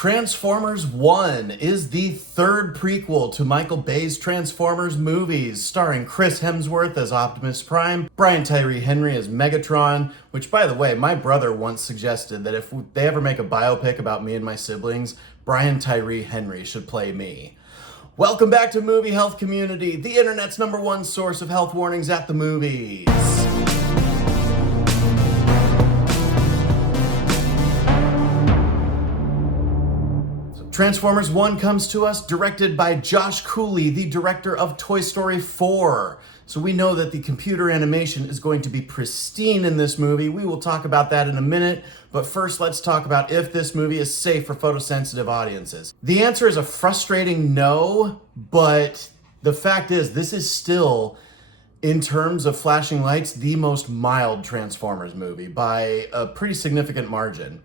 Transformers 1 is the third prequel to Michael Bay's Transformers movies, starring Chris Hemsworth as Optimus Prime, Brian Tyree Henry as Megatron, which, by the way, my brother once suggested that if they ever make a biopic about me and my siblings, Brian Tyree Henry should play me. Welcome back to Movie Health Community, the internet's #1 source of health warnings at the movies. Transformers 1 comes to us directed by Josh Cooley, the director of Toy Story 4. So we know that the computer animation is going to be pristine in this movie. We will talk about that in a minute, but first let's talk about if this movie is safe for photosensitive audiences. The answer is a frustrating no, but the fact is this is still, in terms of flashing lights, the most mild Transformers movie by a pretty significant margin.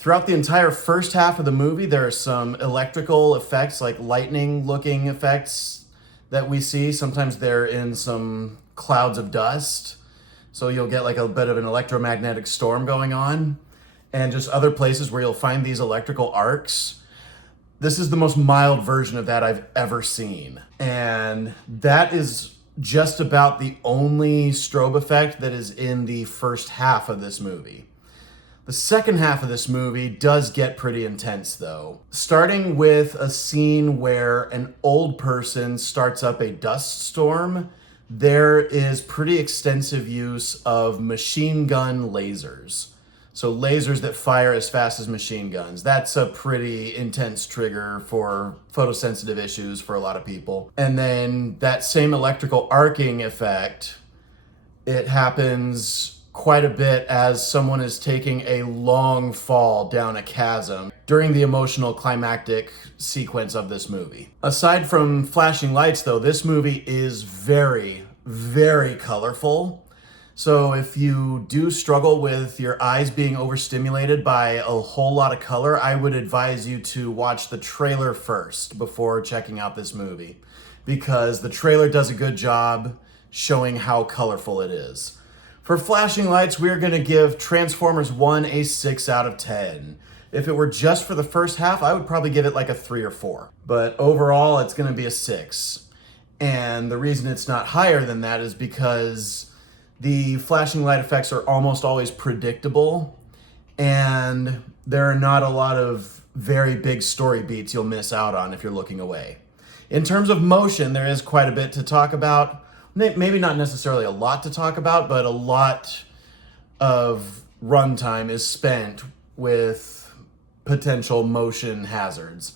Throughout the entire first half of the movie, there are some electrical effects, like lightning-looking effects that we see. Sometimes they're in some clouds of dust, so you'll get like a bit of an electromagnetic storm going on, and just other places where you'll find these electrical arcs. This is the most mild version of that I've ever seen, and that is just about the only strobe effect that is in the first half of this movie. The second half of this movie does get pretty intense though, starting with a scene where an old person starts up a dust storm. There is pretty extensive use of machine gun lasers. So lasers that fire as fast as machine guns. That's a pretty intense trigger for photosensitive issues for a lot of people. And then that same electrical arcing effect, it happens quite a bit as someone is taking a long fall down a chasm during the emotional climactic sequence of this movie. Aside from flashing lights though, this movie is very, very colorful. So if you do struggle with your eyes being overstimulated by a whole lot of color, I would advise you to watch the trailer first before checking out this movie, because the trailer does a good job showing how colorful it is. For flashing lights, we're going to give Transformers 1 a 6 out of 10. If it were just for the first half, I would probably give it like a 3 or 4. But overall, it's going to be a 6. And the reason it's not higher than that is because the flashing light effects are almost always predictable, and there are not a lot of very big story beats you'll miss out on if you're looking away. In terms of motion, there is quite a bit to talk about. Maybe not necessarily a lot to talk about, but a lot of runtime is spent with potential motion hazards,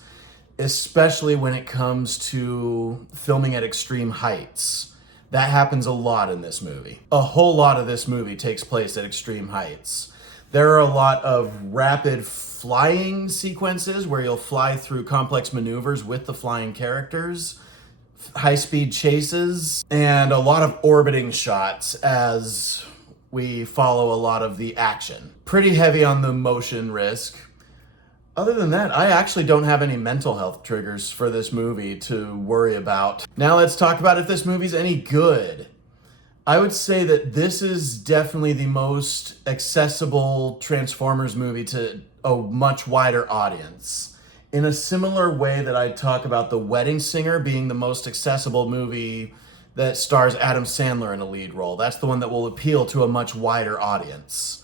especially when it comes to filming at extreme heights. That happens a lot in this movie. A whole lot of this movie takes place at extreme heights. There are a lot of rapid flying sequences where you'll fly through complex maneuvers with the flying characters, high-speed chases, and a lot of orbiting shots as we follow a lot of the action. Pretty heavy on the motion risk. Other than that, I actually don't have any mental health triggers for this movie to worry about. Now let's talk about if this movie's any good. I would say that this is definitely the most accessible Transformers movie to a much wider audience. In a similar way that I talk about The Wedding Singer being the most accessible movie that stars Adam Sandler in a lead role. That's the one that will appeal to a much wider audience.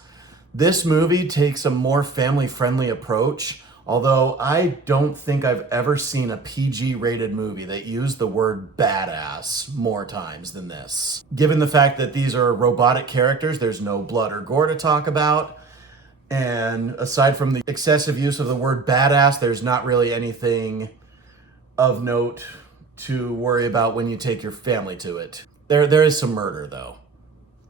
This movie takes a more family-friendly approach, although I don't think I've ever seen a PG-rated movie that used the word badass more times than this. Given the fact that these are robotic characters, there's no blood or gore to talk about. And aside from the excessive use of the word badass, there's not really anything of note to worry about when you take your family to it. There is some murder though,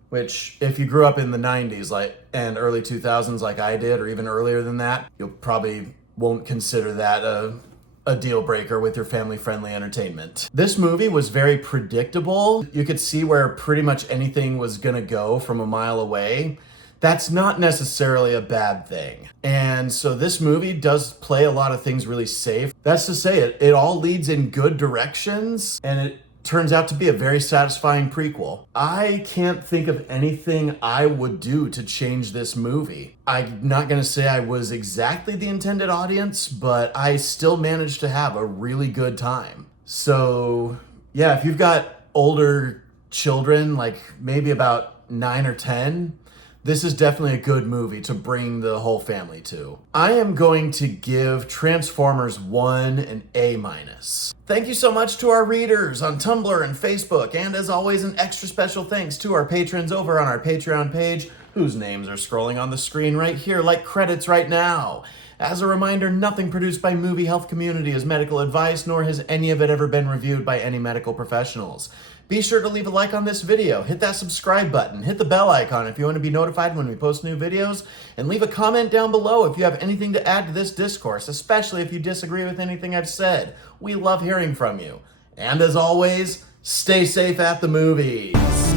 which if you grew up in the 90s and early 2000s like I did, or even earlier than that, you'll probably won't consider that a deal breaker with your family-friendly entertainment. This movie was very predictable. You could see where pretty much anything was gonna go from a mile away. That's not necessarily a bad thing. And so this movie does play a lot of things really safe. That's to say, it all leads in good directions, and it turns out to be a very satisfying prequel. I can't think of anything I would do to change this movie. I'm not gonna say I was exactly the intended audience, but I still managed to have a really good time. So yeah, if you've got older children, like maybe about 9 or 10, this is definitely a good movie to bring the whole family to. I am going to give Transformers 1 an A-. Thank you so much to our readers on Tumblr and Facebook, and as always, an extra special thanks to our patrons over on our Patreon page, whose names are scrolling on the screen right here like credits right now. As a reminder, nothing produced by Movie Health Community is medical advice, nor has any of it ever been reviewed by any medical professionals. Be sure to leave a like on this video, hit that subscribe button, hit the bell icon if you want to be notified when we post new videos, and leave a comment down below if you have anything to add to this discourse, especially if you disagree with anything I've said. We love hearing from you. And as always, stay safe at the movies.